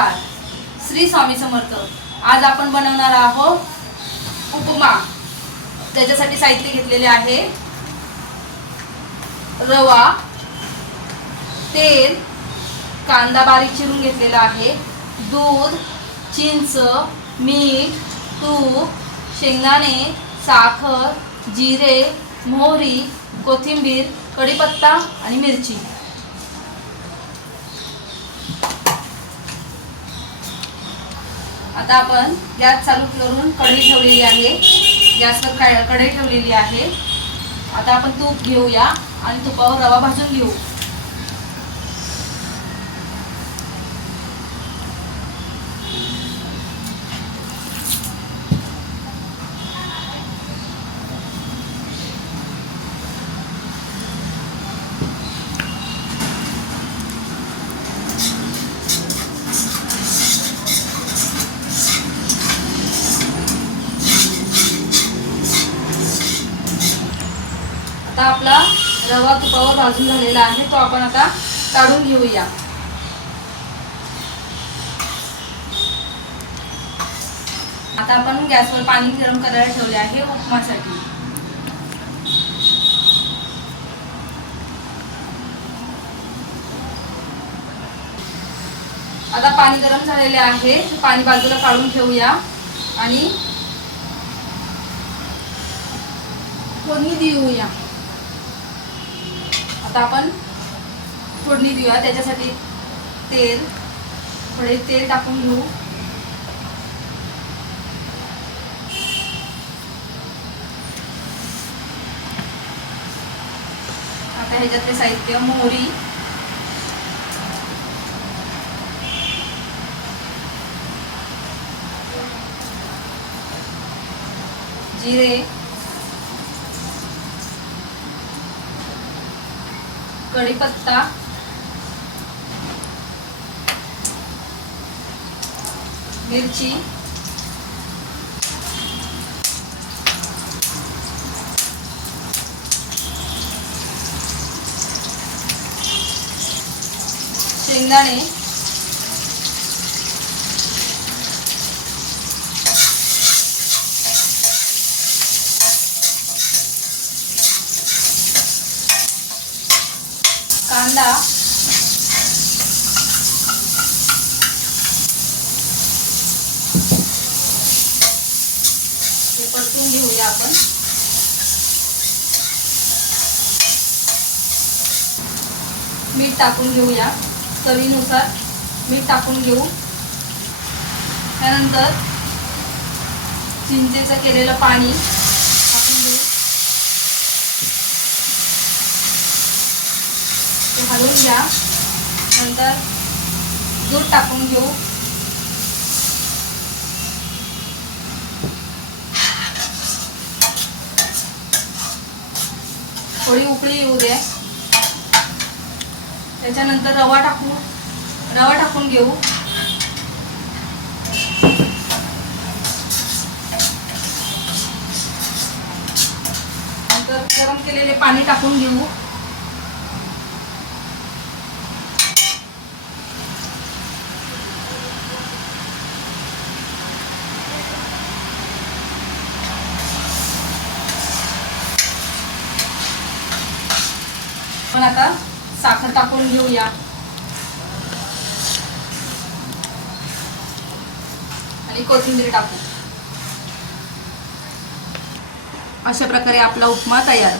नमस्कार. श्री स्वामी समर्थ. आज आपण बनवणार आहोत उपमा. त्याच्यासाठी साहित्य घेतलेले आहे रवा, तेल, कांदा बारीक चिरून घेतलेला आहे, दूध, चिंच, मीठ, तूप, शेंगदाणे, साखर, जिरे, मोहरी, कोथिंबीर, कढीपत्ता आणि मिरची. आता आपण गॅस चालू करून कढई ठेवलेली आहे. गॅसवर कढई ठेवलेली आहे. आता आपण तूप घेऊया आणि तुपावर रवा भाजून घेऊ. आता आपला रवा तुपावर भाजून झालेला आहे, तो आपण आता काढून घेऊया. आता आपण गॅसवर पाणी गरम करायला ठेवले आहे उपमासाठी. आता पाणी गरम झालेले आहे, पाणी बाजूला काढून ठेवूया आणि फोडणी देऊया. आता आपण फोडणी देऊया. त्याच्यासाठी थोडे तेल टाकून घेऊ. आता ह्याच्यातले साहित्य मोहरी, जिरे, कढीपत्ता, मिरची, शेंगदाणे, कांदा, हे परतून घेऊया आपण. मीठ टाकून घेऊया, चवीनुसार मीठ टाकून घेऊ. त्यानंतर चिंचेचं केलेलं पाणी टाकून घेऊ. हलवून घ्या. नंतर दूध टाकून घेऊ. थोडी उकळी येऊ दे. त्याच्यानंतर रवा टाकून घेऊ. नंतर गरम केलेले पाणी टाकून घेऊ. पण आता साखर टाकून घेऊया आणि कोथिंबीर टाकू. अशा प्रकारे आपला उपमा तयार.